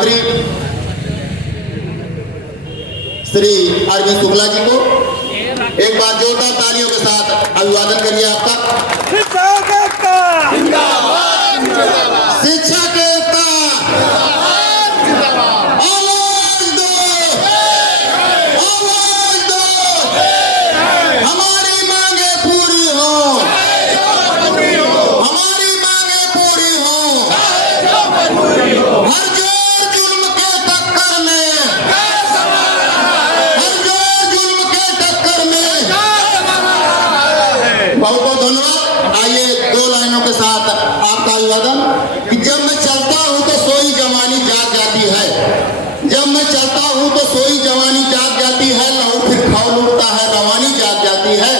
मंत्री श्री अरविंद शुक्ला जी को एक बार जोरदार तालियों के साथ अभिवादन करिए आपका। शिक्षा के एकता, शिक्षा के एकता, आवाज दो, आवाज दो, हमारी मांगे पूरी हो, हमारी मांगे पूरी हो, हर जोर जुल्म के टक्कर में, हर जोर जुल्म के टक्कर में। बहुत बहुत धन्यवाद। आइए दो लाइनों के साथ आपका अभिवादन। कि जब मैं चलता हूं तो सोई जवानी जाग जाती है, जब मैं चलता हूं तो सोई जवानी जाग जाती है, लहू फिर खौल उठता है, रवानी जाग जाती है।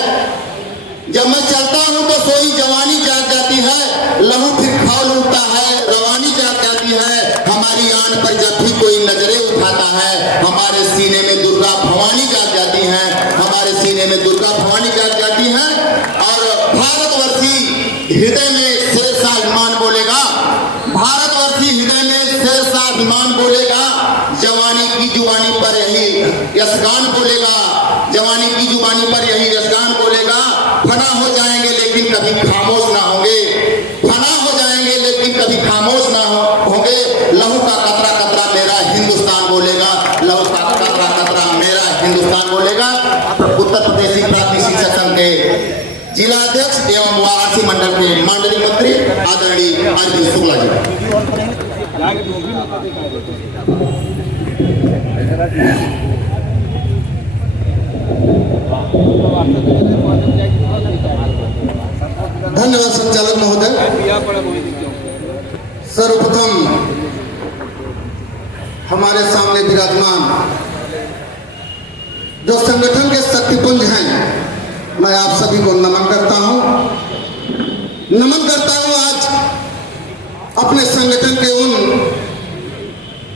जब मैं चलता हूं तो सोई जवानी जाग जाती है, लहू फिर खौल उठता है, रवानी जाग जाती है। हमारी आन पर जब भी कोई नजरें उठाता है, हमारे सीने में दुर्गा भवानी जाग जाती हैं, हमारे सीने में दुर्गा भवानी जाग जाती हैं। और भारतवर्षी हृदय में शेर सा अभिमान बोलेगा, भारतवर्षी हृदय में शेर सा अभिमान बोलेगा। जवानी की जुबानी पर यही यशगान बोलेगा, जवानी की जुबानी पर यही यशगान बोलेगा। फना हो जाएंगे लेकिन कभी खामोश ना होंगे, फना हो जाएंगे लेकिन कभी खामोश ना होंगे। लहू का कतरा कतरा मेरा हिंदुस्तान बोलेगा, लहू का कतरा कतरा मेरा हिंदुस्तान बोलेगा। उत्तर प्रदेश प्राथमिक शिक्षक संघ के जिला अध्यक्ष एवं वाराणसी मंडल के मंडलीय मंत्री आदरणीय अरविंद शुक्ला जी। धन्यवाद संचालक महोदय। सर्वप्रथम हमारे सामने विराजमान जो संगठन के शक्तिपुंज हैं, मैं आप सभी को नमन करता हूं, नमन करता हूं। आज अपने संगठन के उन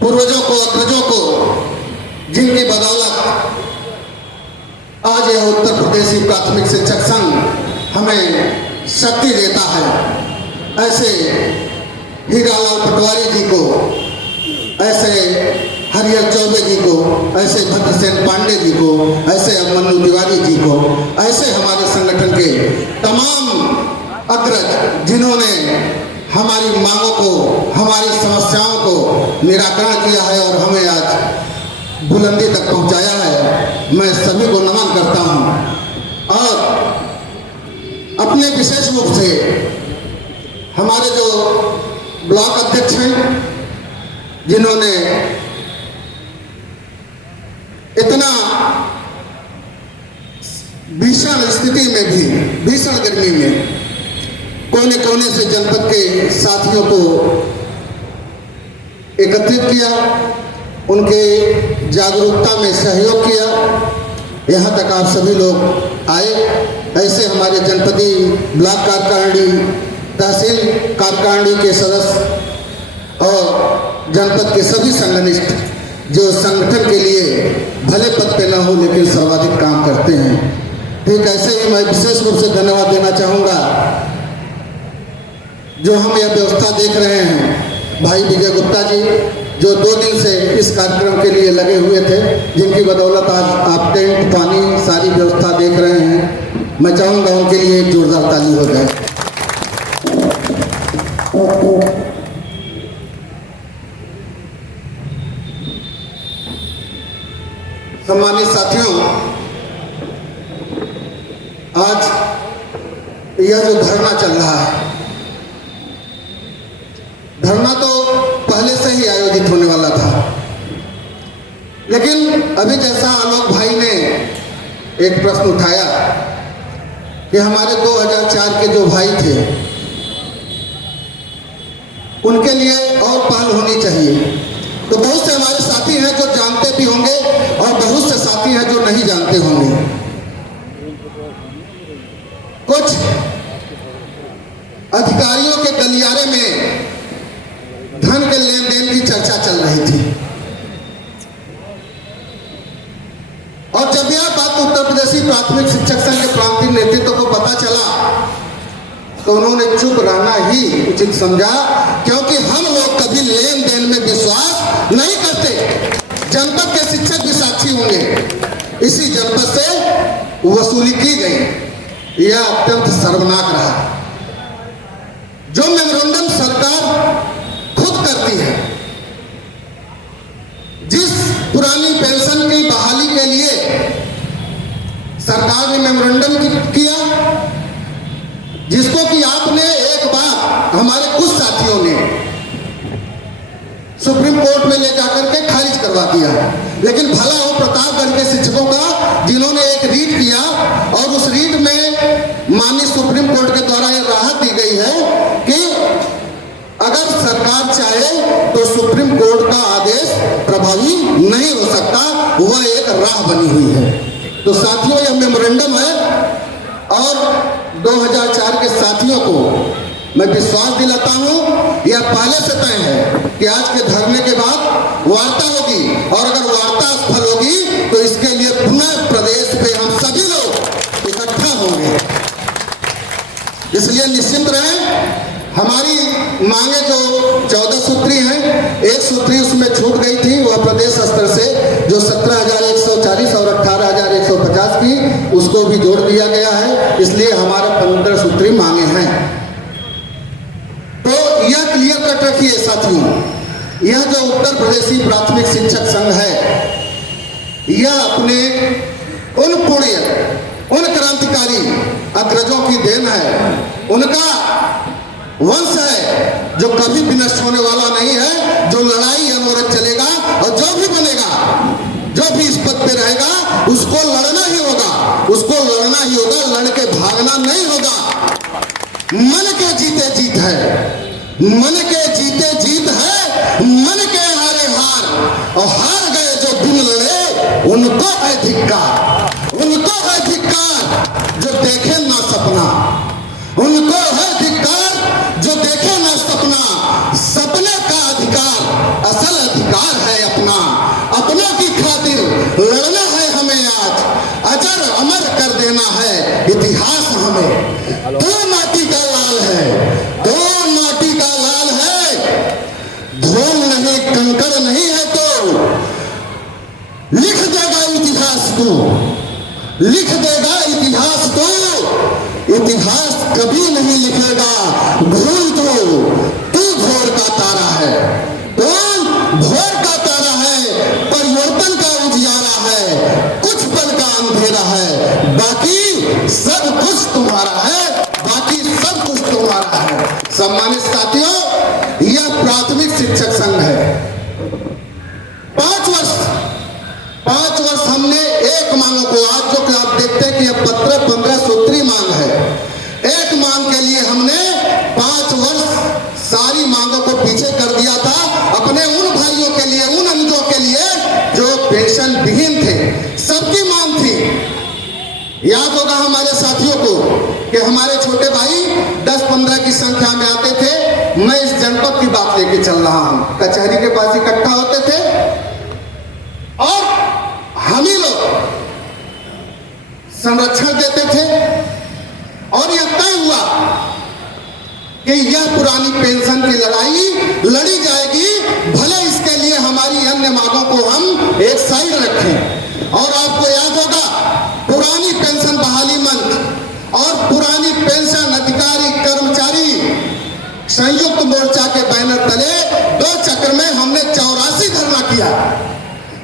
पूर्वजों को, अग्रजों को, जिनकी बदौलत आज यह उत्तर प्रदेशी प्राथमिक शिक्षक संघ हमें शक्ति देता है। ऐसे हीरालाल पटवारी जी को, ऐसे हरिहर चौबे जी को, ऐसे भद्रसेन पांडे जी को, ऐसे अभिमन्यु तिवारी जी को, ऐसे हमारे संगठन के तमाम अग्रज जिन्होंने हमारी मांगों को, हमारी समस्याओं को निराकरण किया है और हमें आज बुलंदी तक पहुंचाया है, मैं सभी को नमन करता हूं। और अपने विशेष रूप से हमारे जो ब्लॉक अध्यक्ष हैं, जिन्होंने इतना भीषण स्थिति में भी, भीषण गर्मी में कोने कोने से जनपद के साथियों को एकत्रित किया, उनके जागरूकता में सहयोग किया, यहाँ तक आप सभी लोग आए। ऐसे हमारे जनपदी ब्लॉक कार्यकारिणी, तहसील कार्यकारिणी के सदस्य और जनपद के सभी संगठनिस्ट जो संगठन के लिए भले पद पे न हो लेकिन सर्वाधिक काम करते हैं। ठीक ऐसे ही मैं विशेष रूप से धन्यवाद देना चाहूँगा जो हम यह व्यवस्था देख रहे हैं, भाई विजय गुप्ता जी, जो 2 दिन से इस कार्यक्रम के लिए लगे हुए थे, जिनकी बदौलत आज आप टेंट, पानी, सारी व्यवस्था देख रहे हैं। मैं चाहूँगा उनके लिए एक जोरदार ताली हो जाए। सम्मानित साथियों, आज यह जो धरना चल रहा है, धरना तो पहले से ही आयोजित होने वाला था, लेकिन अभी जैसा आलोक भाई ने एक प्रश्न उठाया कि हमारे 2004 के जो भाई थे उनके लिए और पहल होनी चाहिए, तो बहुत से हमारे साथी हैं जो जानते भी होंगे और बहुत से साथी हैं जो नहीं जानते होंगे। कुछ अधिकारियों के गलियारे में धन के लेन देन की चर्चा चल रही थी और जब यह बात उत्तर प्रदेशी प्राथमिक शिक्षक संघ के प्रांतीय नेतृत्व को पता चला तो उन्होंने चुप रहना ही उचित समझा, क्योंकि हम लोग कभी लेन देन में विश्वास नहीं करते। जनपद के शिक्षक भी साक्षी होंगे। इसी जनपद से वसूली की गई, यह अत्यंत शर्मनाक रहा। जो मेमोरेंडम सरकार खुद करती है, जिस पुरानी पेंशन की बहाली के लिए सरकार ने मेमोरेंडम किया, जिसको कि आपने एक बार हमारे कुछ साथियों ने सुप्रीम कोर्ट में ले जाकर के खारिज करवा दिया, लेकिन भला हो प्रतापगढ़ के शिक्षकों का, जिन्होंने एक रीट किया और उस रीट में माननीय सुप्रीम कोर्ट के द्वारा यह राहत दी गई है कि अगर सरकार चाहे तो सुप्रीम कोर्ट का आदेश प्रभावी नहीं हो सकता, वह एक राह बनी हुई है। तो साथियों, यह मेमोरेंडम है और 2004 के साथियों को मैं विश्वास दिलाता हूं, यह पहले से तय है कि आज के धरने के बाद वार्ता होगी, और अगर वार्ता सफल होगी तो इसके लिए पुनः प्रदेश पे हम सभी लोग इकट्ठा होंगे। इसलिए निश्चिंत रहें। हमारी मांगे जो 14 सूत्री हैं, एक सूत्री उसमें छूट गई थी, वह प्रदेश स्तर से जो 17,140 और 18,150 की, उसको भी जोड़ दिया गया है। इसलिए हमारे 15 सूत्री मांगे हैं। तो यह क्लियर कट रखिए साथियों, यह जो उत्तर प्रदेशी प्राथमिक शिक्षक संघ है, यह अपने उन पुण्य, उन क्रांतिकारी अग्रजों की देन है, उनका वंश है जो कभी भी नष्ट होने वाला नहीं है। जो लड़ाई अनवरत चलेगा और जो भी बनेगा, जो भी इस पद पे रहेगा, उसको लड़ना ही होगा, उसको लड़ना ही होगा, लड़ के भागना नहीं होगा। मन के जीते जीत है, मन के जीते जीत है, मन के हारे हार, और हार गए जो बिन लड़े उनको है धिक्कार, उनको है धिक्कार जो देखे ना सपना, उनको है धिक्कार जो देखे ना सपना। सपने का अधिकार असल अधिकार है अपना, अपनों की खातिर लड़ना है हमें आज, अजर अमर कर देना है इतिहास हमें। दो माटी का लाल है, दो माटी का लाल है, धूल नहीं कंकड़ नहीं है तो लिख देगा इतिहास को, लिख देगा इतिहास को। इतिहास कभी नहीं लिखेगा भूल दो, तू भोर का तारा है, तू भोर का तारा है, परिवर्तन का उजियारा है, कुछ पल का अंधेरा है, बाकी सब कुछ तुम्हारा है, बाकी सब कुछ तुम्हारा है। सम्मानित साथियों, यह प्राथमिक शिक्षक संघ है। 5 वर्ष हमने एक मांगों को, आज जो कि आप देखते हैं कि यह 15 सूत्री मांग है, एक मांग के लिए हमने 5 वर्ष सारी मांगों को पीछे कर दिया था, अपने उन भाइयों के लिए, उन अनुजों के लिए जो पेंशन विहीन थे, सबकी मांग थी। याद होगा हमारे साथियों को कि हमारे छोटे भाई 10-15 की संख्या में आते थे। मैं इस जनपद की बात लेके चल रहा हूं, कचहरी के पास इकट्ठा होते थे और हम ही लोग संरक्षण देते थे, और यह तय हुआ कि यह पुरानी पेंशन की लड़ाई लड़ी जाएगी, भले इसके लिए हमारी अन्य मांगों को हम एक साइड रखें। और आपको याद होगा पुरानी पेंशन बहाली मंच और पुरानी पेंशन अधिकारी कर्मचारी संयुक्त मोर्चा के बैनर तले 2 चक्र में हमने 84 धरना किया,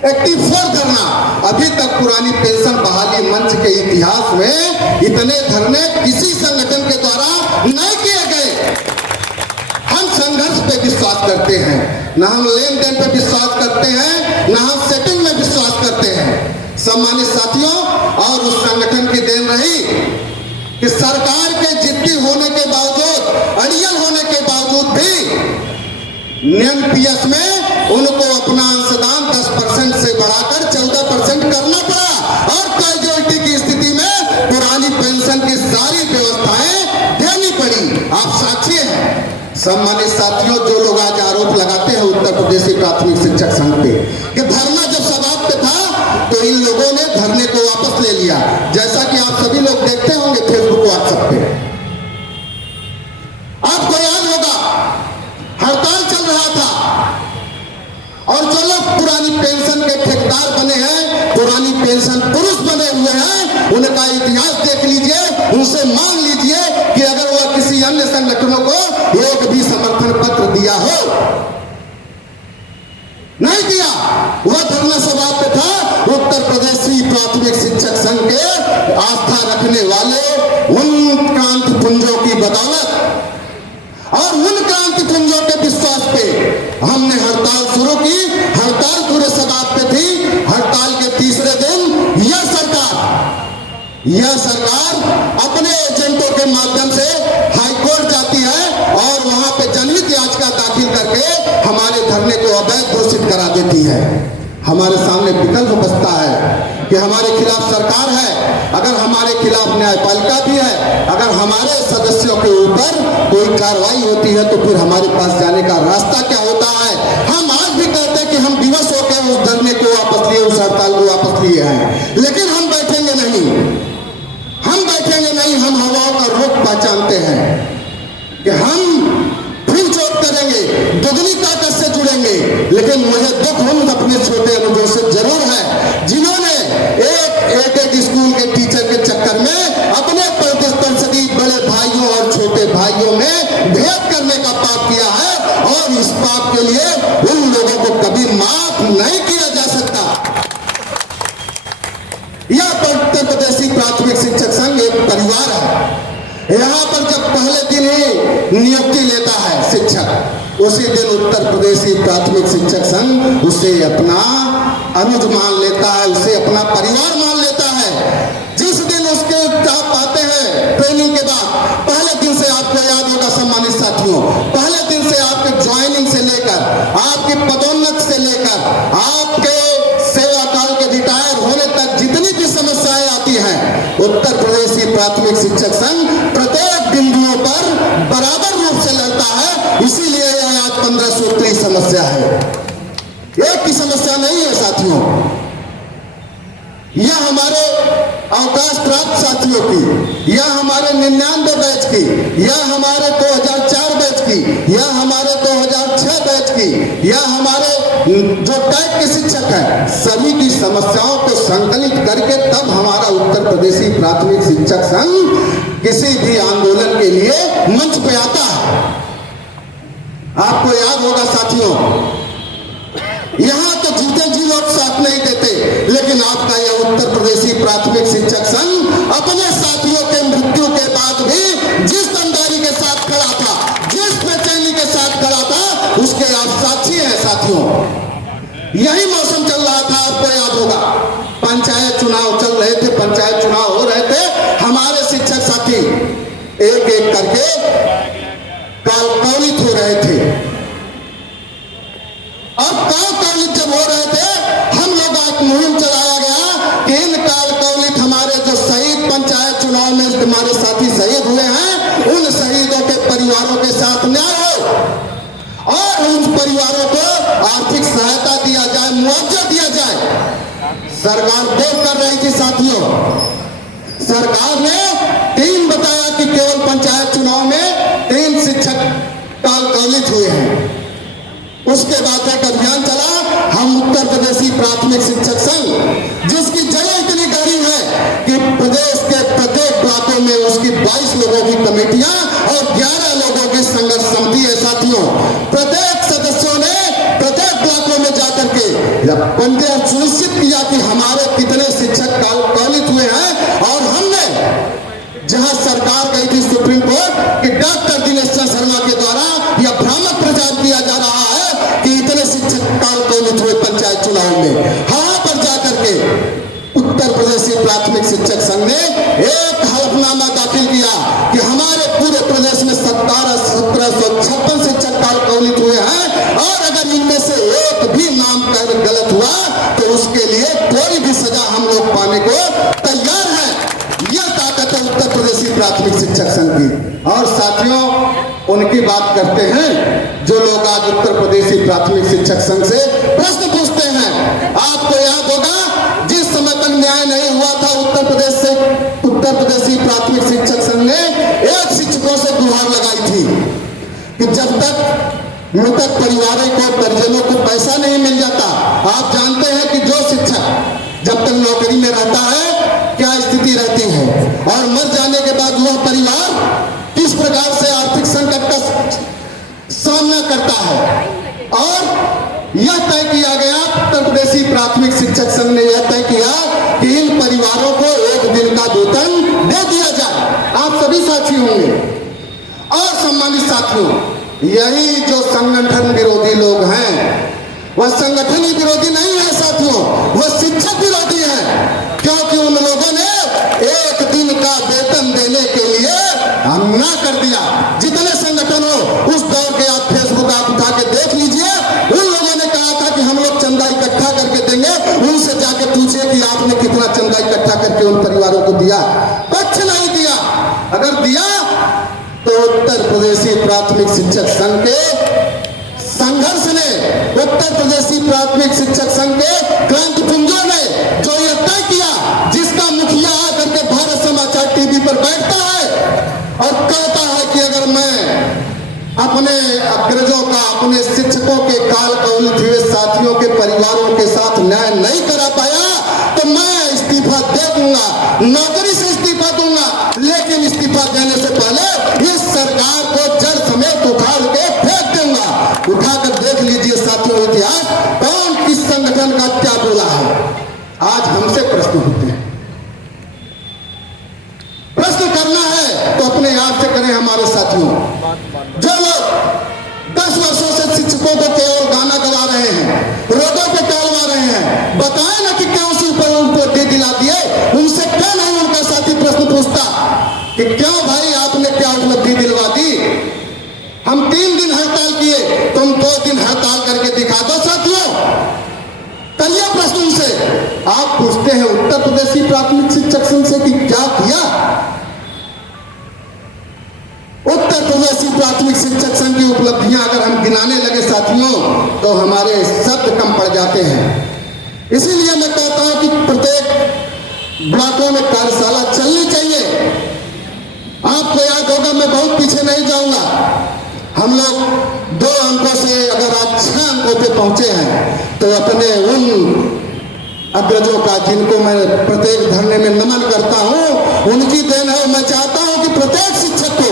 84 धरना। अभी तक पुरानी पेंशन बहाली मंच के इतिहास में इतने धरने किसी संगठन के द्वारा नहीं किए गए। हम संघर्ष पे विश्वास करते हैं, ना हम लेन देन पे विश्वास करते हैं, ना हम सेटिंग में विश्वास करते हैं। सम्मानित साथियों, और उस संगठन की देन रही कि सरकार के जिद्दी होने के बावजूद, अड़ियल होने के बावजूद भी एनपीएस में उनको अपना अंशदान 10% से बढ़ाकर 14% करना पड़ा, और कैजुअलिटी की स्थिति में पुरानी पेंशन की सारी व्यवस्थाएं देनी पड़ी। आप साक्षी हैं। सम्मानित साथियों, जो लोग आज आरोप लगाते हैं उत्तर प्रदेशी प्राथमिक शिक्षक संघ पे कि धरना जब समाप्त था तो इन लोगों ने धरने को वापस ले लिया, जैसा कि आप सभी लोग देखते होंगे फेसबुक व्हाट्सएप पे। आपको याद होगा हड़ताल चल रहा था और जो पुरानी पेंशन के ठेकेदार बने हैं, पुरानी पेंशन पुरुष बने हुए हैं, उनका इतिहास देख लीजिए, उनसे मांग लीजिए कि अगर वह किसी अन्य संगठनों को एक भी समर्थन पत्र दिया हो। नहीं दिया। वह धरना सभा पे था उत्तर प्रदेशी प्राथमिक शिक्षक संघ के आस्था रखने वाले उन क्रांति पुंजों की बदौलत और उन क्रांति पुंजों के विश्वास पे हमने हड़ताल शुरू की। हड़ताल पूरे समाज पे थी। हड़ताल के तीसरे दिन यह सरकार अपने एजेंटों के माध्यम से हाईकोर्ट जाती है और वहां पे जनहित याचिका दाखिल करके हमारे धरने को अवैध घोषित करा देती है। हमारे सामने विकल्प बचता है कि हमारे खिलाफ सरकार है, अगर हमारे खिलाफ न्यायपालिका भी है, अगर हमारे सदस्यों के ऊपर कोई कार्रवाई होती है तो फिर हमारे पास जाने का रास्ता क्या होता है। हम आज भी कहते हैं कि हम दिवस होकर उस धरने को वापस लिए, उस हड़ताल को वापस लिए हैं, लेकिन हम बैठेंगे नहीं, हम बैठेंगे नहीं। हम हवाओं का रुख पहचानते हैं कि हम फिर चोट करेंगे, दुगनी ताकत से जुड़ेंगे। लेकिन मुझे दुख हम अपने छोटे अनुभव से जरूर है, जिन्होंने एक स्कूल के टीचर के चक्कर में अपने प्रतिस्पर्धी बड़े भाइयों और छोटे भाइयों में भेद करने का पाप किया है और इस पाप के लिए उन लोगों को कभी माफ नहीं किया जा सकता। यह उत्तर प्रदेशी प्राथमिक शिक्षक संघ एक परिवार है। यहाँ पर जब पहले दिन ही नियुक्ति लेता है शिक्षक, उसी दिन उत्तर प्रदेशी प्राथमिक शिक्षक संघ उसे अपना अनुज मान लेता है, उसे अपना परिवार मान लेता है। जिस दिन उसके आप आते हैं ट्रेनिंग के बाद, पहले दिन से आपको याद होगा सम्मानित साथियों, पहले दिन से आपके ज्वाइनिंग से लेकर आपकी पदोन्नत से लेकर आपके सेवा काल के रिटायर होने तक जितनी भी समस्याएं आती हैं, उत्तर प्रदेशी प्राथमिक शिक्षक संघ प्रत्येक बिंदुओं पर बराबर रूप से लड़ता है। इसीलिए यह आज 15 सूत्री समस्या है, एक की समस्या नहीं है साथियों। यह हमारे अवकाश प्राप्त साथियों की, यह हमारे 99 बैच की, यह हमारे 2004 बैच की, यह हमारे 2006 बैच की, यह हमारे जो टैग के शिक्षक हैं, सभी की समस्याओं को संकलित करके तब हमारा उत्तर प्रदेशी प्राथमिक शिक्षक संघ किसी भी आंदोलन के लिए मंच पे आता है। आपको याद होगा साथियों, यहां तो जीते जी लोग साथ नहीं देते, लेकिन आपका यह उत्तर प्रदेशी प्राथमिक शिक्षक संघ अपने साथियों के मृत्यु के बाद भी जिस दमदारी के साथ खड़ा था, जिस बेचैनी के साथ खड़ा था, उसके आप साक्षी हैं साथियों। यही मौसम चल रहा था, आपको याद होगा, पंचायत चुनाव चल रहे थे, पंचायत चुनाव हो रहे थे, हमारे शिक्षक साथी एक एक करके कालकौलित हो रहे थे। अब कालकौलित जब हो रहे थे, हम लोग एक मुहिम चलाया गया कि इन कालकौलित हमारे जो शहीद पंचायत चुनाव में हमारे साथी शहीद हुए हैं, उन शहीदों के परिवारों के साथ न्याय हो और उन परिवारों को आर्थिक सहायता दिया जाए, मुआवजा दिया जाए। सरकार देर कर रही थी साथियों। सरकार ने 3 बताया कि केवल पंचायत चुनाव में 3 शिक्षक कालकौलित हुए हैं। उसके बाद एक अभियान चला, हम उत्तर प्रदेशी प्राथमिक शिक्षक संघ, जिसकी जगह इतनी गहरी है कि प्रदेश के प्रत्येक ब्लॉकों में उसकी 22 लोगों की कमेटियां और 11 लोगों की संघर्ष समिति है साथियों। प्रत्येक सदस्यों ने प्रत्येक ब्लॉकों में जाकर के पंचायत सुनिश्चित किया कि हमारे कितने शिक्षक कालकौलित हुए हैं। और हमने जहां सरकार गई थी सुप्रीम कोर्ट कि डॉक्टर दिनेश चंद्र शर्मा के द्वारा यह भ्रामक प्रचार किया जा रहा है कि इतने शिक्षक कालकौलित हुए पंचायत चुनाव में, वहां पर जाकर के उत्तर प्रदेशी प्राथमिक शिक्षक संघ ने एक हलफनामा दाखिल किया कि हमारे पूरे प्रदेश में 1756 शिक्षक कालकौलित हुए हैं और अगर इनमें से एक भी नाम गलत हुआ तो उसके लिए कोई भी सजा हम लोग पाने को तैयार है। यह ताकत है उत्तर प्रदेशी प्राथमिक शिक्षक संघ की। और साथियों, उनकी बात करते हैं जो लोग आज उत्तर प्रदेशी प्राथमिक शिक्षक संघ से प्रश्न पूछते हैं। आपको याद होगा, जिस समय तक न्याय नहीं हुआ था उत्तर प्रदेशी प्राथमिक शिक्षक संघ ने एक शिक्षकों से गुहार लगाई थी कि जब तक मृतक परिवारों को, परिजनों को पैसा नहीं मिल जाता, आप जानते हैं कि जो शिक्षक जब तक नौकरी में रहता है क्या स्थिति रहती है, और मर जाने के बाद वह परिवार किस प्रकार से आर्थिक संकट का सामना करता है। और यह तय किया गया, उत्तर प्रदेशी प्राथमिक शिक्षक संघ ने यह तय किया कि इन परिवारों को 1 दिन का वेतन दे दिया जाए। आप सभी साथी होंगे और सम्मानित साथियों, यही जो संगठन विरोधी लोग हैं वह संगठन ही विरोधी नहीं है साथियों, वह शिक्षक विरोधी है, क्योंकि उन लोगों ने 1 दिन का वेतन देने के लिए ना कर दिया। जितने संगठन हो उस दौर के आप फेसबुक आप उठा के देख लीजिए, उन लोगों ने कहा था कि हम लोग चंदा इकट्ठा करके देंगे, उनसे जाके पूछिए कि आपने कितना चंदा इकट्ठा करके उन परिवारों को दिया। कुछ नहीं दिया। अगर दिया तो उत्तर प्रदेशी प्राथमिक शिक्षक संघ के संघर्ष ने, उत्तर प्रदेशी प्राथमिक शिक्षक संघ के क्रांति पुंजों ने जो यह तय किया, जिसका मुखिया आकर के भारत समाचार टीवी पर बैठता है और कहता है कि अगर मैं अपने अग्रजों का, अपने शिक्षकों के काल कौलित हुए साथियों के परिवारों के साथ न्याय नहीं करा पाया तो मैं इस्तीफा दे दूंगा, नौकरी से इस्तीफा दूंगा, लेकिन इस्तीफा देने से पहले इस सरकार को जड़ समेत उखाड़ के फेंक दूंगा। उठाकर देख लीजिए साथियों इतिहास, कौन किस संगठन का क्या बोला है। आज हमसे प्रश्न होते हैं, प्रश्न करना है तो अपने आप से करें हमारे साथियों। जो लोग 10 वर्षों से शिक्षकों को केवल गाना गवा रहे हैं, रोडों पे टहलवा रहे हैं, बताएं ना कि क्यों सिर्फ उपलब्धि दिला दिए, उनसे क्यों नहीं उनका साथी प्रश्न पूछता कि क्यों भाई आपने क्या उपलब्धि दिलवा दी। हम 3 दिन हड़ताल किए, तुम 2 दिन हड़ताल करके दिखा दो साथियों। करिए प्रश्न उनसे। आप पूछते हैं उत्तर प्रदेशी प्राथमिक शिक्षक संघ से कि क्या किया। उत्तर प्रदेशी प्राथमिक शिक्षक संघ की उपलब्धियां अगर हम गिनाने लगे साथियों तो हमारे शब्द कम पड़ जाते हैं। इसीलिए मैं कहता हूं कि प्रत्येक ब्लॉकों में कार्यशाला चलनी चाहिए। आपको याद होगा, मैं बहुत पीछे नहीं जाऊंगा, हम लोग 2 अंकों से अगर आज 6 अंकों पे पहुंचे हैं तो अपने उन अग्रजों का, जिनको मैं प्रत्येक धरने में नमन करता हूं, उनकी देन है। मैं चाहता हूं कि प्रत्येक शिक्षक को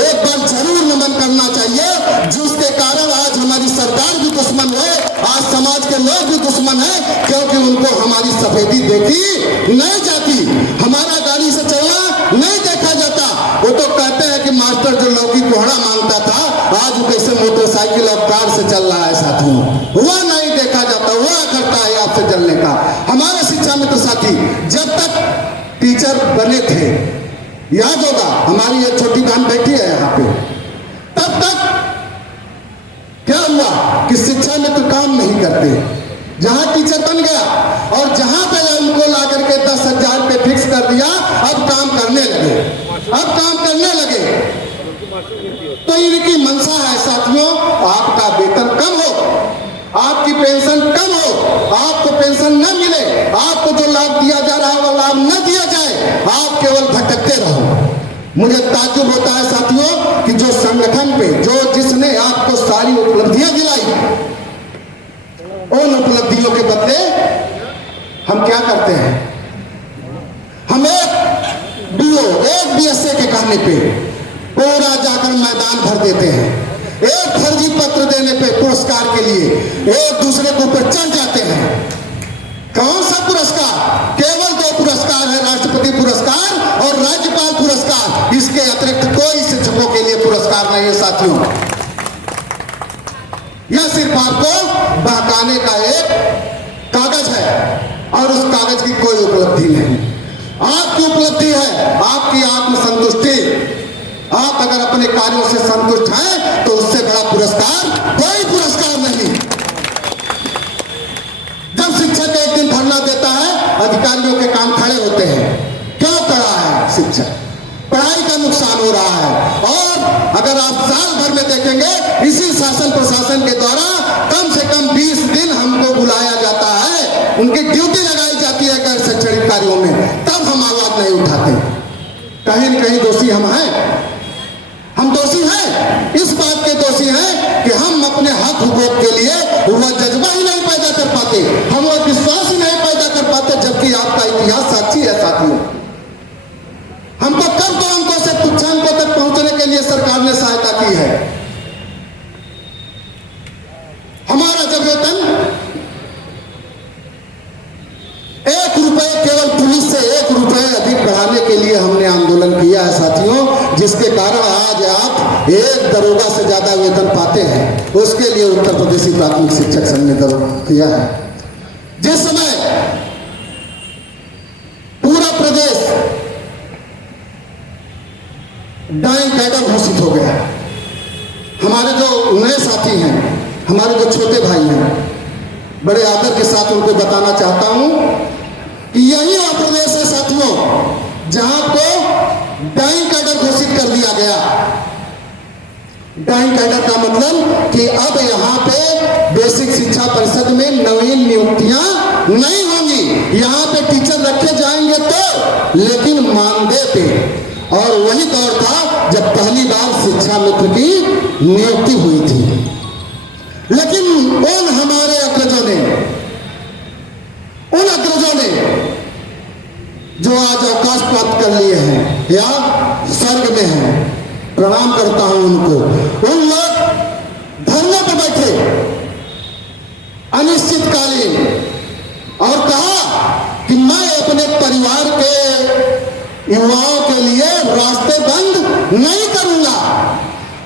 एक बार जरूर नमन करना चाहिए, जिसके कारण आज हमारी सरकार भी दुश्मन है, आज समाज के लोग भी दुश्मन है, क्योंकि उनको हमारी सफेदी देखी नहीं जाती, हमारा गाड़ी से चलना नहीं देखा जाता। वो तो कहते हैं कि मास्टर जो लौकी कोहड़ा मांगता था, आज वो कैसे मोटरसाइकिल और कार से चल रहा है साथियों, वह नहीं देखा जाता, वह करता है आपसे चलने का। हमारे शिक्षा मित्र साथी जब तक टीचर बने थे, याद होगा हमारी एक छोटी बहन बैठी है यहाँ पे, तब तक क्या हुआ कि शिक्षा मित्र काम नहीं करते। जहां टीचर बन गया और जहां पे उनको ला करके 10,000 रुपये फिक्स कर दिया, अब काम करने लगे, अब काम करने लगे। तो इनकी मंशा है साथियों, आपका वेतन कम हो, आपकी पेंशन कम हो, आपको पेंशन न मिले, आपको जो लाभ दिया जा रहा है वो लाभ न दिया जाए, आप केवल भटकते रहो। मुझे ताज्जुब होता है साथियों कि जो संगठन पे, जो जिसने आपको सारी उपलब्धियां दिलाई, उन उपलब्धियों के बदले हम क्या करते हैं। हम एक बीओ, एक बीएसए के कहने पे पूरा जाकर मैदान भर देते हैं, एक फर्जी पत्र देने पे पुरस्कार के लिए एक दूसरे के ऊपर चढ़ जाते हैं। कौन सा पुरस्कार? केवल 2 पुरस्कार है, राष्ट्रपति पुरस्कार और राज्यपाल पुरस्कार। इसके अतिरिक्त कोई शिक्षकों के लिए पुरस्कार नहीं है साथियों। यह सिर्फ आपको बहकाने का एक कागज है और उस कागज की कोई उपलब्धि नहीं। आपकी उपलब्धि है आपकी आत्मसंतुष्टि। आप अगर अपने कार्यों से संतुष्ट हैं तो उससे बड़ा पुरस्कार कोई पुरस्कार नहीं। जब शिक्षक एक दिन धरना देता है, अधिकारियों के काम खड़े होते हैं। क्यों खड़ा है शिक्षक? पढ़ाई का नुकसान हो रहा है। और अगर आप साल भर में देखेंगे, इसी शासन प्रशासन के द्वारा कम से कम 20 दिन हमको बुलाया जाता है, उनकी ड्यूटी लगाई जाती है गैर शैक्षणिक कार्यों में, तब हम आवाज नहीं उठाते। कहीं न कहीं दोषी हम हैं। हम दोषी हैं, इस बात के दोषी हैं कि हम अपने हक हुकूक के लिए वह जज्बा ही नहीं पैदा कर पाते। के लिए हमने आंदोलन किया है साथियों, जिसके कारण आज आप एक दरोगा से ज्यादा वेतन पाते हैं। उसके लिए उत्तर प्रदेशी प्राथमिक शिक्षक संघ ने किया है। जिस समय पूरा प्रदेश डाइंग कैडर घोषित हो गया, हमारे जो नए साथी हैं, हमारे जो छोटे भाई हैं, बड़े आदर के साथ उनको बताना चाहता हूं कि यही वह प्रदेश है साथियों जहां को डाइंग कैडर घोषित कर दिया गया। डाइंग कैडर का मतलब कि अब यहां पे बेसिक शिक्षा परिषद में नवीन नियुक्तियां नहीं होंगी। यहां पे टीचर रखे जाएंगे तो, लेकिन मानदेय पे। और वही दौर था जब पहली बार शिक्षा मित्र की नियुक्ति हुई थी। लेकिन उन हमारे अग्रजों ने, उन अग्रजों ने जो आज अवकाश प्राप्त कर लिए हैं या स्वर्ग में हैं, प्रणाम करता हूं उनको। उन लोग धरने पर बैठे अनिश्चितकालीन और कहा कि मैं अपने परिवार के युवाओं के लिए रास्ते बंद नहीं करूंगा।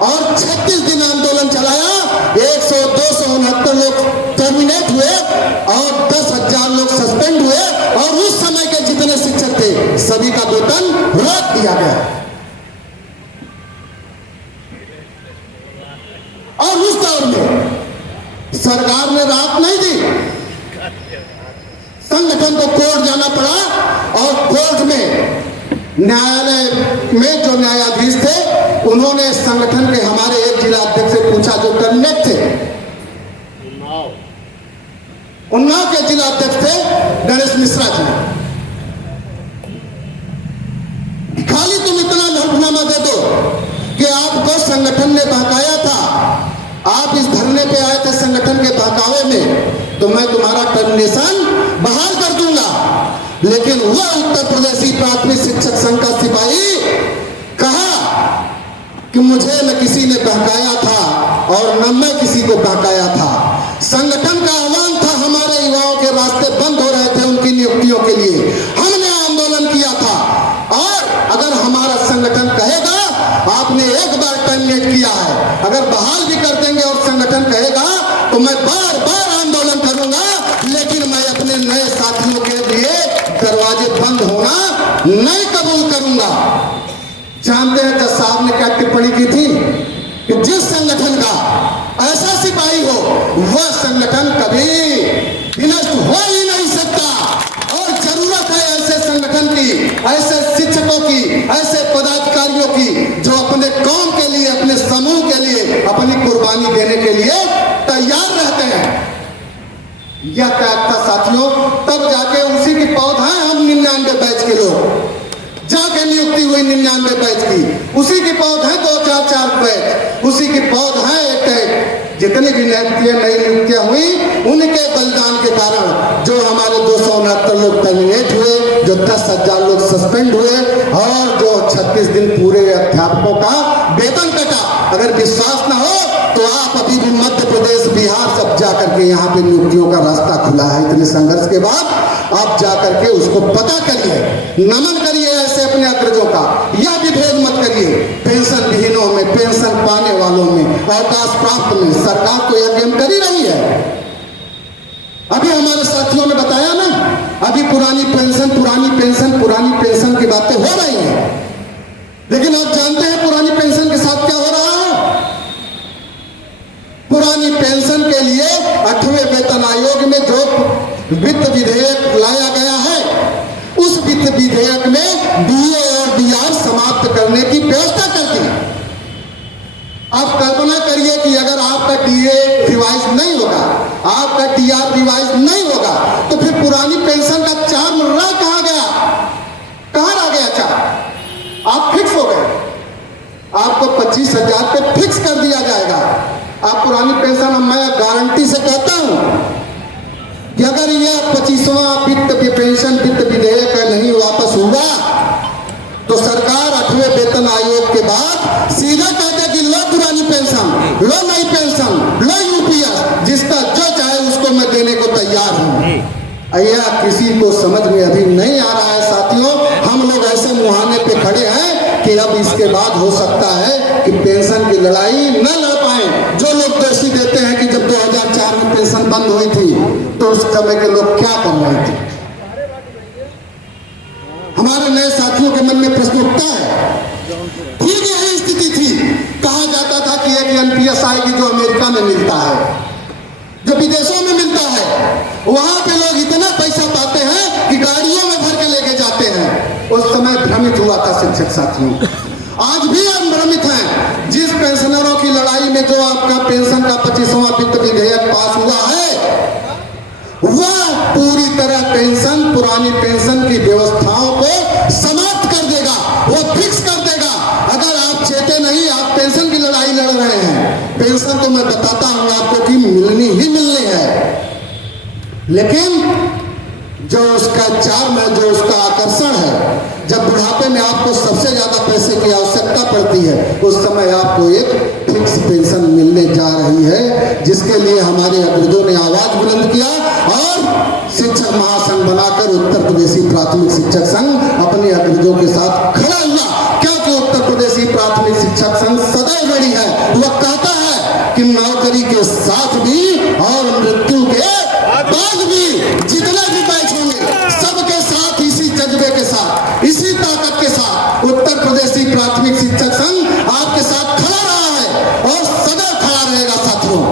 और 36 दिन आंदोलन चलाया, 100-269 लोग टर्मिनेट हुए और 10,000 लोग सस्पेंड हुए और उस समय के जितने शिक्षक थे सभी का वेतन रोक दिया गया। और उस दौर में सरकार ने राहत नहीं दी, संगठन को कोर्ट जाना पड़ा और कोर्ट में न्यायालय में जो न्यायाधीश थे उन्होंने संगठन के हमारे एक जिला अध्यक्ष से पूछा जो टर्मिनेट थे, उन्नाव के जिला अध्यक्ष थे गणेश मिश्रा जी, खाली तुम इतना हल्फनामा दे दो कि आपको संगठन ने बहकाया था, आप इस धरने पे आए थे संगठन के बहकावे में, तो मैं तुम्हारा टर्मिनेशन बहाल कर दूंगा। लेकिन वह उत्तर प्रदेशी प्राथमिक शिक्षक संघ का सिपाही कहा कि मुझे न किसी ने बहकाया था और न मैं किसी को बहकाया था। संगठन का आह्वान था, हमारे युवाओं के रास्ते बंद हो रहे थे उनकी नियुक्तियों के लिए, हमने आंदोलन किया था। और अगर हमारा संगठन कहेगा आपने एक बार टर्मिनेट किया है, अगर बहाल भी कर देंगे और संगठन कहेगा तो मैं बार बार आंदोलन करूंगा, लेकिन मैं अपने नए साथियों के लिए दरवाजे बंद होना नहीं कबूल करूंगा। जानते हैं जज साहब ने क्या टिप्पणी की थी कि जिस संगठन का ऐसा सिपाही हो वह संगठन कभी विनष्ट हो ही नहीं सकता। और जरूरत है ऐसे संगठन की, ऐसे शिक्षकों की, ऐसे पदाधिकारियों की जो अपने कौम के लिए, अपने समूह के लिए अपनी कुर्बानी देने के लिए तैयार रहते हैं। यह क्या था साथियों, तब जाके उसी की पौध है हम 99 बैच के लोग, जाके नियुक्ति हुई 99 बैच की, उसी की पौध है 2-4 बैच, उसी की पौध है एक जितनी भी नई नियुक्तियां हुई उनके बलिदान के कारण जो हमारे 269 लोग टर्मिनेट हुए, जो 10,000 लोग सस्पेंड हुए और जो 36 दिन पूरे अध्यापकों का वेतन कटा। अगर विश्वास ना हो तो आप अभी भी मध्य प्रदेश, बिहार सब जाकर के यहाँ पे नियुक्तियों का रास्ता खुला है। इतने संघर्ष के बाद आप जाकर के उसको पता करिए, नमन करिए ऐसे अपने अग्रजों का। यह विभेद मत करिए, पेंशन विहीनों में, पेंशन पाने वालों में, अवकाश प्राप्त में सरकार तो यह गेम कर ही रही है। अभी हमारे साथियों ने बताया ना, अभी पुरानी पेंशन की बातें हो रही हैं, लेकिन आप जानते हैं पुरानी पेंशन के साथ क्या हो रहा है? पुरानी पेंशन के लिए 8वें वेतन आयोग में जो वित्त विधेयक लाया गया है, उस वित्त विधेयक में डीए और डीआर समाप्त करने की व्यवस्था कर दी। आप कल्पना करिए कि अगर आपका डीए रिवाइज नहीं होगा, आपका डीआर रिवाइज नहीं होगा, तो फिर पुरानी पेंशन का चार्म रह कहां गया? कहां रह गया चार्म? आप फिक्स हो गए, आपको 25,000 पे फिक्स कर दिया जाएगा। आप पुरानी पेंशन, मैं गारंटी से कहता हूं कि अगर यह 25वां पेंशन वित्त विधेयक नहीं वापस हुआ तो सरकार 8वें वेतन आयोग के बाद सीधा कहते कि लो पुरानी पेंशन, लो नई पेंशन, लो यूपीएस, जिसका जो चाहे उसको मैं देने को तैयार हूं। यह किसी को समझ में अभी नहीं आ रहा है साथियों। हम लोग ऐसे मुहाने पे खड़े हैं कि अब इसके बाद हो सकता है कि पेंशन की लड़ाई न लड़ पाए। जो लोग दोषी देते हैं कि जब 2004 में पेंशन बंद हुई थी तो उस समय के लोग क्या कर रहे थे, हमारे नए साथियों के मन में प्रश्न उठता है। ठीक यही स्थिति थी। कहा जाता था कि एक एनपीएस आएगी जो अमेरिका में मिलता है, जो विदेशों में मिलता है, वहां पे लोग इतना पैसा पाते हैं कि गाड़ियों में भर के लेके जाते हैं। उस समय भ्रमित हुआ था शिक्षक साथियों, आज भी हम भ्रमित हैं। जिस पेंशनरों की लड़ाई में जो आपका पेंशन का 25वां वित्त विधेयक पास हुआ है, वह पूरी तरह पेंशन, पुरानी पेंशन की व्यवस्थाओं को समाप्त कर देगा, वो फिक्स कर देगा। अगर आप चाहते नहीं, आप पेंशन की लड़ाई लड़ रहे हैं, पेंशन तो मैं बताता हूं आपको कि मिलनी ही मिलनी है, लेकिन जो उसका चार्म है, जो उसका आकर्षण है, जब बुढ़ापे में आपको सबसे ज्यादा पैसे की आवश्यकता पड़ती है, उस समय आपको एक फिक्स पेंशन मिलने जा रही है, जिसके लिए हमारे अग्रजों ने आवाज बुलंद किया और शिक्षक महासंघ बनाकर उत्तर प्रदेशी प्राथमिक शिक्षक संघ अपने अग्रजों के साथ खड़ा हुआ। क्योंकि उत्तर प्रदेशी प्राथमिक शिक्षक संघ सदैव लड़ी है। वह कहता है कि नौकरी के साथ भी और मृत्यु के बाद भी जितने भी बैच होंगे सबके साथ, इसी जज्बे के साथ, इसी ताकत के साथ उत्तर प्रदेशी प्राथमिक शिक्षक संघ आपके साथ खड़ा रहा है और सदैव खड़ा रहेगा। साथियों,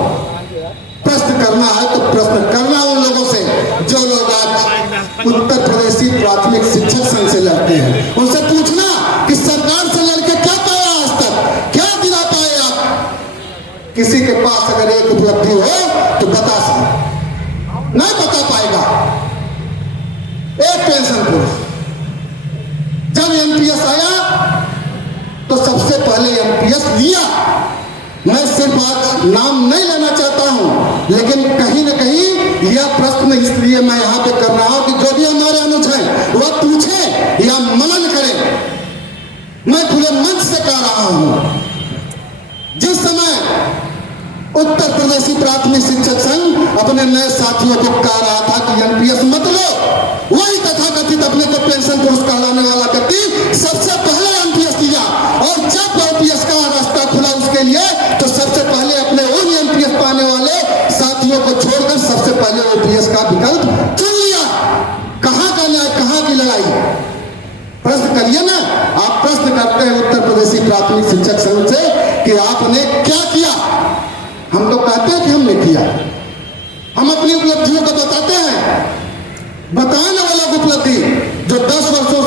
प्रश्न करना है तो प्रश्न करना उन लोगों से जो लोग आज उत्तर प्रदेशी प्राथमिक शिक्षक संघ से लड़ते हैं। उनसे पूछना कि सरकार से लड़के क्या पाया आज तक, क्या दिला पाए आप? किसी के पास अगर एक उपलब्धि हो तो बता सकते, नहीं बता पाएगा। एक पेंशन पुरुष जब एनपीएस आया तो सबसे पहले एनपीएस लिया। मैं सिर्फ आज नाम नहीं लेना चाहता हूं, लेकिन कहीं न कहीं यह प्रश्न इसलिए मैं यहां पे कर रहा हूं कि जो भी हमारे अनुज हैं वह पूछे या मनन करें। मैं खुले मंच से कह रहा हूं, जिस समय उत्तर प्रदेशी प्राथमिक शिक्षक संघ अपने नए साथियों को कह रहा था कि एनपीएस मत लो, वही तथाकथित अपने को पेंशन पुरुष कहलाने वाला व्यक्ति सबसे पहले एनपीएस लिया। और जब एनपीएस का रास्ता खुला उसके लिए, तो सबसे पहले अपने उन एनपीएस पाने वाले साथियों को छोड़कर सबसे पहले ओपीएस का विकल्प चुन लिया। कहां का न्याय, कहां की लड़ाई? प्रश्न करिए ना। आप प्रश्न करते हैं उत्तर प्रदेशी प्राथमिक शिक्षक संघ से कि आपने क्या किया। हम तो कहते हैं कि हमने किया, हम अपनी उपलब्धियों को बताते हैं। बताने वाला उपलब्धि जो 10 वर्षों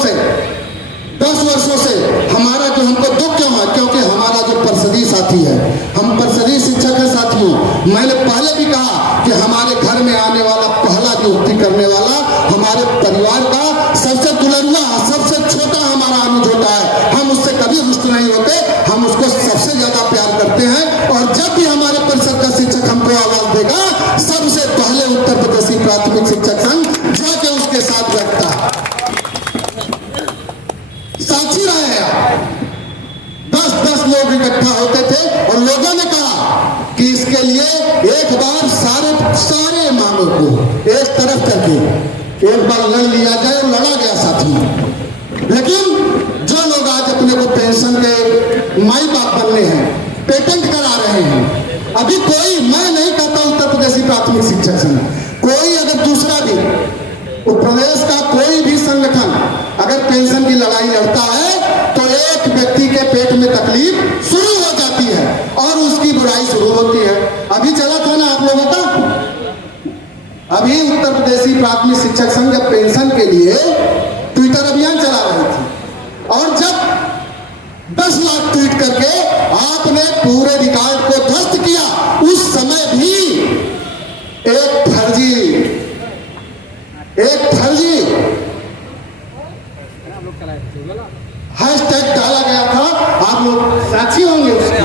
से हमारा जो हमको दुख क्यों है, क्योंकि हमारा जो परिषदीय साथी है, हम परिषदीय शिक्षक है साथियों। मैंने पहले भी कहा कि हमारे घर में आने वाला पहला नियुक्ति करने वाला हमारे परिवार का सबसे दुलरुआ, सबसे छोटा हमारा अनुज होता है। हम उससे कभी रुष्ट नहीं होते, हम उसको सबसे ज्यादा प्यार करते हैं। और जब भी हमारे परिषद का शिक्षक हमको आवाज देगा, सबसे पहले उत्तर प्रदेशी प्राथमिक शिक्षक संघ जाके उसके साथ बैठता है। साक्षी रहे हैं, 10-10 लोग इकट्ठा होते थे और लोगों ने कहा कि इसके लिए एक बार सारे मांगों को एक तरफ करके एक बार लड़ लिया जाए। और लड़ा गया साथियों। लेकिन जो लोग आज अपने को पेंशन के माई बाप बनने हैं, पेटेंट करा रहे हैं, अभी कोई, मैं नहीं कहता उत्तर प्रदेशी प्राथमिक शिक्षक संघ, कोई अगर दूसरा भी प्रदेश का कोई भी संगठन अगर पेंशन की लड़ाई लड़ता है तो एक व्यक्ति के पेट में तकलीफ शुरू हो जाती है और उसकी बुराई शुरू होती है। अभी चला था ना आप लोगों का, अभी उत्तर प्रदेशी प्राथमिक शिक्षक संघ जब पेंशन के लिए ट्विटर अभियान चला रही थी और जब 10 लाख ट्वीट करके आपने पूरे रिकॉर्ड को ध्वस्त किया, उस समय भी एक फर्जी हैशटैग डाला गया था। आप लोग साक्षी होंगे उसके।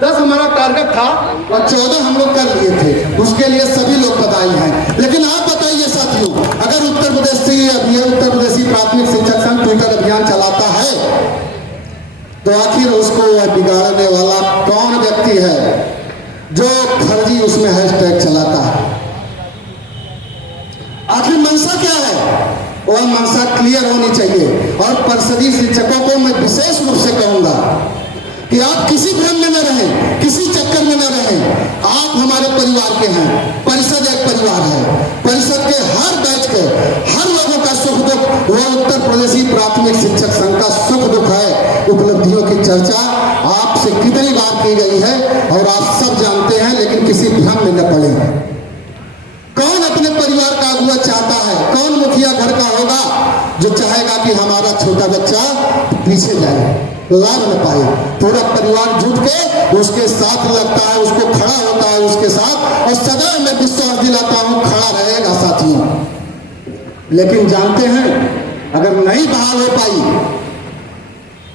10 हमारा टारगेट था और 14 हम लोग कर लिए थे। उसके लिए सभी लोग बधाई हैं। लेकिन आप बताइए साथियों, अगर उत्तर प्रदेशी प्राथमिक शिक्षक संघ ट्विटर अभियान चलाता है तो आखिर उसको बिगाड़ने वाला कौन व्यक्ति है जो फर्जी उसमें हैशटैग चलाता है? आखिर मंशा क्या है? वह मंशा क्लियर होनी चाहिए। और परिषदीय शिक्षकों को मैं विशेष रूप से कहूंगा कि आप किसी भ्रम में न रहें, किसी चक्कर में न रहें। आप हमारे परिवार के हैं, परिषद एक परिवार है। परिषद के हर बैच के हर लोगों का सुख दुख वह उत्तर प्रदेशी प्राथमिक शिक्षक संघ का सुख दुख है। उपलब्धियों की चर्चा आपसे कितनी बार की गई है और आप सब जानते हैं, लेकिन किसी भ्रम में न पड़े। कौन अपने परिवार का अगुआ चाहता है? कौन मुखिया घर का होगा जो चाहेगा कि हमारा छोटा बच्चा पीछे जाए, लाभ न पाए? पूरा परिवार जुट के उसके साथ लगता है, उसको खड़ा होता है उसके साथ, और सदैव मैं विश्वास दिलाता हूं खड़ा रहेगा साथियों। लेकिन जानते हैं अगर नहीं बहाल हो पाई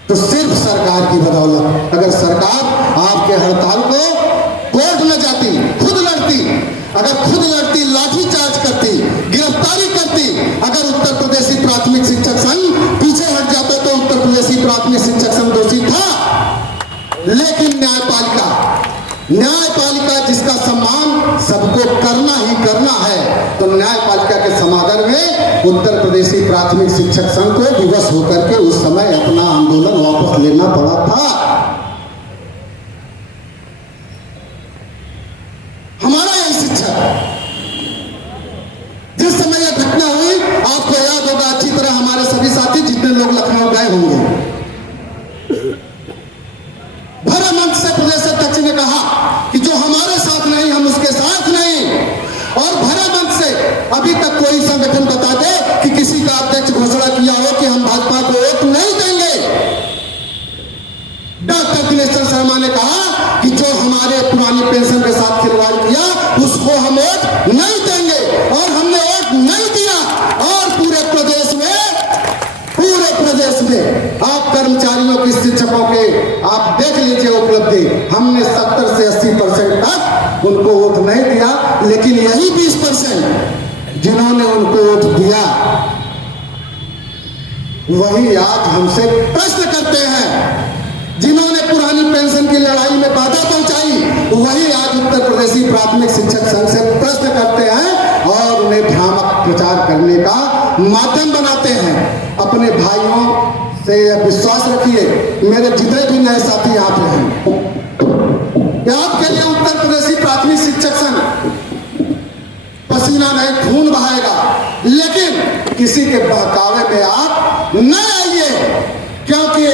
तो सिर्फ सरकार की बदौलत। अगर सरकार आपके हड़ताल को कोर्ट में जाती, खुद लड़ती, अगर खुद लड़ती, लाठी चार्ज करती, गिरफ्तारी करती, अगर उत्तर प्रदेशी प्राथमिक शिक्षक संघ पीछे हट जाता तो उत्तर प्रदेशी प्राथमिक शिक्षक संघ दोषी था। लेकिन न्यायपालिका जिसका सम्मान सबको करना ही करना है, तो न्यायपालिका के समाधान में उत्तर प्रदेशी प्राथमिक शिक्षक संघ को विवश होकर के उस समय अपना आंदोलन वापस लेना पड़ा था। हमारा यही शिक्षा, जिस समय यह घटना हुई आपको याद होगा अच्छी तरह, हमारे सभी साथी जितने लोग लखनऊ गए होंगे, भरे मंच से प्रदेश अध्यक्ष ने कहा कि जो हमारे साथ नहीं हम उसके साथ नहीं। और भरे मंच से अभी तक कोई संगठन बता दे कि किसी का अध्यक्ष घोषणा किया हो कि हम भाजपा को वोट नहीं देंगे। डॉक्टर दिनेश्वर शर्मा ने कहा कि जो हमारे पुरानी पेंशन के साथ खिलवाड़ किया उसको हम वोट नहीं देंगे, और हमने वोट नहीं दिया। और पूरे प्रदेश में आप कर्मचारियों की, शिक्षकों के आप देख लीजिए उपलब्धि, हमने 70 से 80% तक उनको वोट नहीं दिया। लेकिन यही 20% जिन्होंने उनको वोट दिया वही आज हमसे प्रश्न करते हैं। जिन्होंने पुरानी पेंशन की लड़ाई में बाधा पहुंचाई वही आज उत्तर प्रदेशी प्राथमिक शिक्षक संघ से प्रश्न करते हैं और उन्हें भ्रामक प्रचार करने का माध्यम बनाते हैं। अपने भाइयों से विश्वास रखिए, मेरे जितने भी नए साथी यहाँ पे हैं, आपके लिए उत्तर प्रदेशी प्राथमिक शिक्षक संघ पसीना नहीं खून बहाएगा, लेकिन किसी के बहकावे में आप न आइए, क्योंकि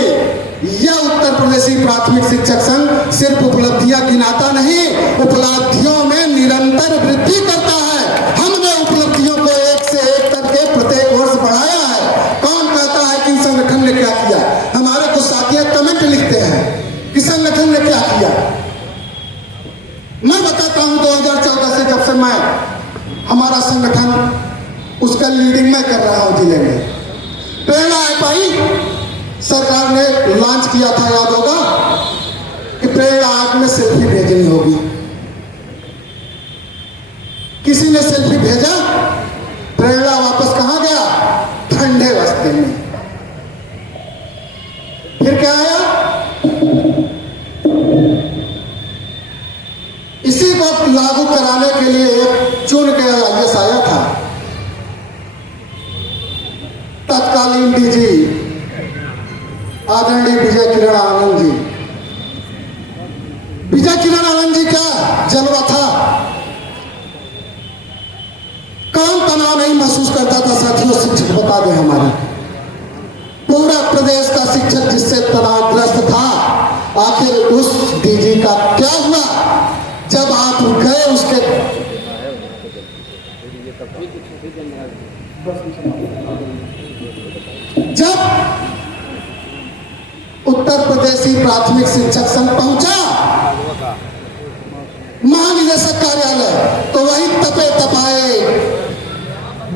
यह उत्तर प्रदेशी प्राथमिक शिक्षक संघ सिर्फ उपलब्धियां गिनाता नहीं, उपलब्धियों में निरंतर वृद्धि करता है। हमने उपलब्धियों को एक से एक करके प्रत्येक वर्ष बढ़ाया है। कौन कहता है कि संगठन ने क्या किया? हमारे कुछ साथी कमेंट लिखते हैं कि संगठन ने क्या किया। मैं बताता हूं 2014 से जब से मैं हमारा संगठन उसका लीडिंग मैं कर रहा हूं जिले में, प्रेरणा ऐप सरकार ने लॉन्च किया था, याद होगा कि प्रेरणा ऐप में सेल्फी भेजनी होगी। किसी ने सेल्फी भेजा, प्रेरणा वापस कहां गया? ठंडे रास्ते में। फिर क्या आया? इसी को लागू कराने के लिए एक चुन के आदेश आया था। तत्कालीन डीजी आदरणीय विजय किरण आनंद जी, विजय किरण आनंद जी का जलवा था। कौन तनाव नहीं महसूस करता था साथियों? शिक्षक बता दें, हमारे पूरा प्रदेश का शिक्षक जिससे तनावग्रस्त था। आखिर उस डीजी का क्या हुआ जब आप गए उसके जब उत्तर प्रदेशी प्राथमिक शिक्षक संघ पहुंचा महानिदेशक कार्यालय, तो वही तपे तपाए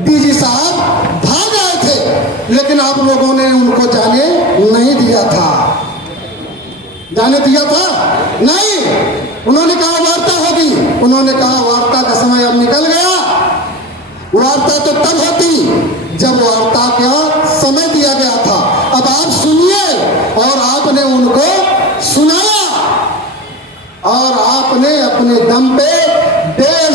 डीजी साहब भाग आए थे, लेकिन आप लोगों ने उनको जाने नहीं दिया था। जाने दिया था? नहीं। उन्होंने कहा वार्ता होगी, उन्होंने कहा वार्ता का समय अब निकल गया। वार्ता तो तब होती जब वार्ता का समय दिया गया था। अब आप सुनिए। और आपने उनको सुनाया और आपने अपने दम पे 1.5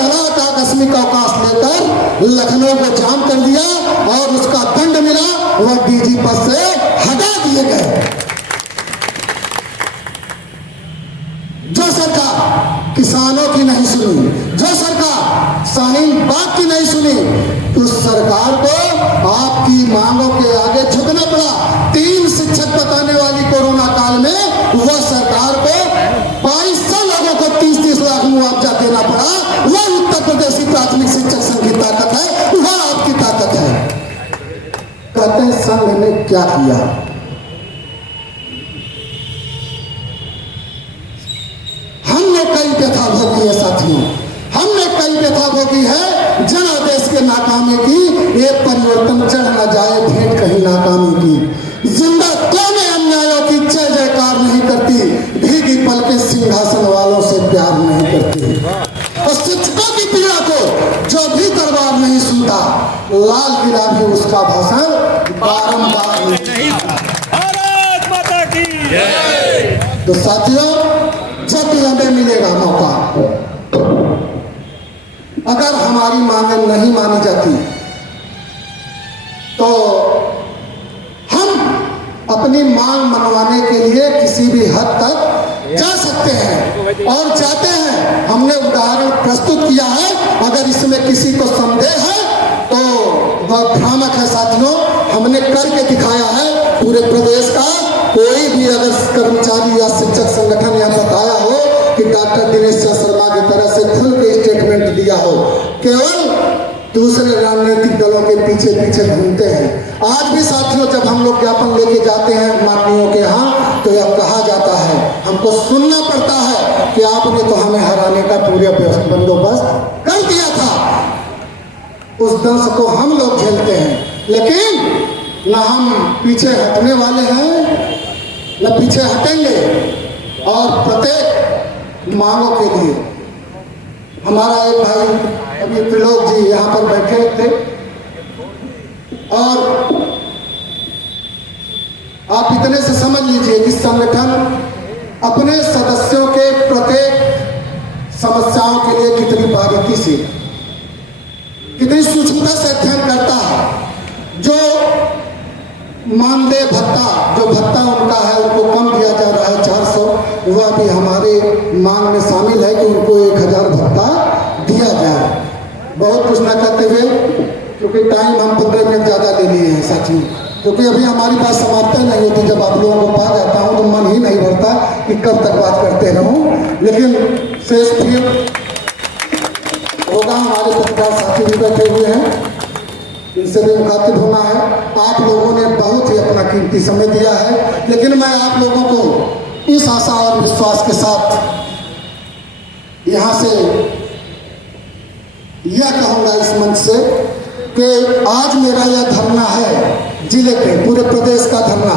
लाख आकस्मिक आकस्मिक अवकाश लेकर लखनऊ को जाम कर दिया और उसका दंड मिला, वह डीजी पद से हटा दिए गए। जो सरकार किसानों की नहीं सुनी, जो सरकार शाहीन बाग की नहीं सुनी, उस सरकार को आपकी मांगों के आगे झुकना पड़ा। 3 शिक्षक बताने वाली कोरोना काल में वह सरकार को 2200 लोगों को 30-30 लाख मुआवजा देना पड़ा। वह उत्तर प्रदेश प्राथमिक शिक्षक संघ की ताकत है, वह आपकी ताकत है। कहते हैं संघ ने क्या किया? हमने कई व्यथा भोगी है साथियों, हमने कई व्यथा भोगी है जनादेश के नाकामी की। एक परिवर्तन चढ़ न जाए भेंट कहीं नाकामी की। जिंदा कौमें अन्यायों की जय जयकार नहीं करती, भीगी पल के सिंहासन वालों से प्यार नहीं करती। और शिक्षकों की पीड़ा को जो भी दरबार नहीं सुनता, लाल किला भी उसका भाषण बारंबार नहीं। भारत माता की जय। तो साथियों, जब भी हमें मिलेगा मौका, अगर हमारी मांगें नहीं मानी जाती तो हम अपनी मांग मनवाने के लिए किसी भी हद तक जा सकते हैं और जाते हैं। हमने उदाहरण प्रस्तुत किया है, अगर इसमें किसी को संदेह है तो वह भ्रामक है साथियों। हमने करके दिखाया है। पूरे प्रदेश का कोई भी अगर कर्मचारी या शिक्षक संगठन यह बताया हो कि डॉक्टर दिनेश शर्मा की तरह से खुल के स्टेटमेंट दिया हो, केवल दूसरे राजनीतिक दलों के पीछे पीछे घूमते हैं। आज भी साथियों, जब हम लोग ज्ञापन लेके जाते हैं माननीयों के यहाँ, तो यह कहा जाता है, हमको सुनना पड़ता है कि आपने तो हमें हराने का पूरा बंदोबस्त कर दिया था। उस दंश को हम लोग झेलते हैं, लेकिन न हम पीछे हटने वाले हैं न पीछे हटेंगे। और प्रत्येक मांगों के लिए हमारा एक भाई अभी त्रिलोक जी यहाँ पर बैठे थे, और आप इतने से समझ लीजिए कि संगठन अपने सदस्यों के प्रत्येक समस्याओं के लिए कितनी बारीकी से, कितनी सूक्ष्मता से अध्ययन करता है। जो मानदेय भत्ता, जो भत्ता उनका है उनको कम दिया जा रहा है 400, वह भी हमारे मांग में शामिल है कि उनको 1000 भत्ता दिया जाए। बहुत कुछ न करते हुए, क्योंकि टाइम हम 15 मिनट ज़्यादा ले लिए हैं साथियों, क्योंकि अभी हमारी बात समाप्त नहीं होती। जब आप लोगों को पा जाता हूँ तो मन ही नहीं भरता कि कब तक बात करते रहूँ। लेकिन शेष फिर होगा। हमारे पत्रकार साथी भी बैठे हुए हैं, इनसे भी मुखातिब होना है। आप लोगों ने बहुत ही अपना कीमती समय दिया है, लेकिन मैं आप लोगों को इस आशा और विश्वास के साथ यहाँ से यह कहूँगा इस मंच से कि आज मेरा यह धरना है, जिले के पूरे प्रदेश का धरना।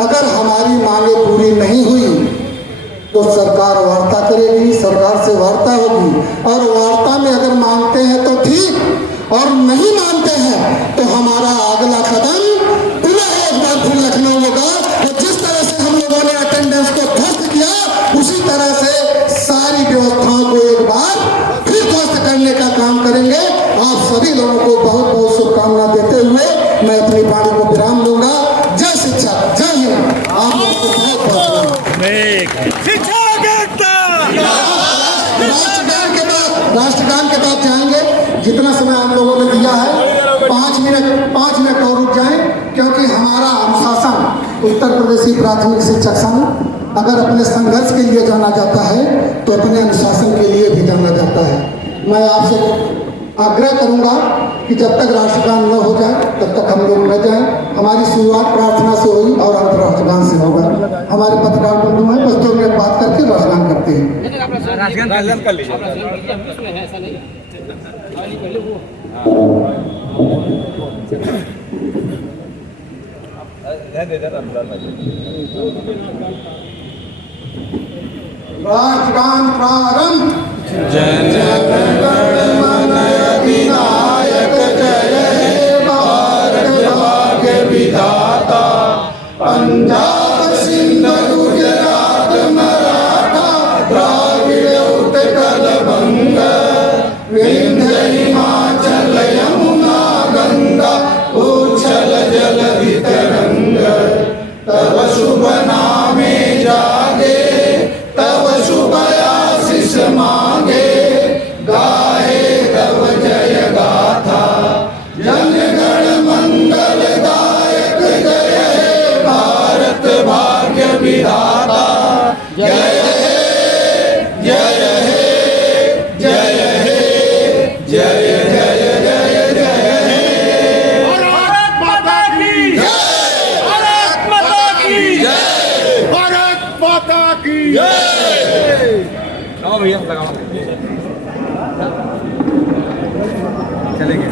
अगर हमारी मांगें पूरी नहीं हुई तो सरकार वार्ता करेगी, सरकार से वार्ता होगी, और वार्ता में अगर मानते हैं तो ठीक, और नहीं मानते हैं तो हमारा अगला कदम पूरा एक बार फिर लखनऊ होगा। और जिस तरह से हम लोगों ने अटेंडेंस को ध्वस्त किया, उसी तरह से सारी व्यवस्थाओं को एक बार फिर ध्वस्त करने का काम करेंगे। आप सभी लोगों को बहुत बहुत शुभकामना देते हुए मैं अपनी वाणी को विराम दूंगा। जय शिक्षक, जय हिंद। आप लोगों को बहुत बहुत राष्ट्रगान के बाद जाएंगे। जितना समय आप लोगों ने दिया है 5 मिनट और रुक जाएं, क्योंकि हमारा अनुशासन उत्तर प्रदेशी प्राथमिक शिक्षक संघ अगर अपने संघर्ष के लिए जाना जाता है तो अपने अनुशासन के लिए भी जाना जाता है। मैं आपसे आग्रह करूंगा कि जब तक राष्ट्रगान न हो जाए तब तक हम लोग न जाएं। हमारी शुरुआत प्रार्थना से हुई और अंत राष्ट्रगान से होगा। हमारे पत्रकार बंधु हैं, बस 2 मिनट बात करके राष्ट्रगान करते हैं। राष्ट्रगान कर लीजिए। राष्ट्रगान प्रारंभ। जय गण अधिनायक जय हे भारत भाग्य विधाता, पंजाब सिंध गुजरात मराठा द्राविड़ उत्कल बंग, विंध्य चलेंगे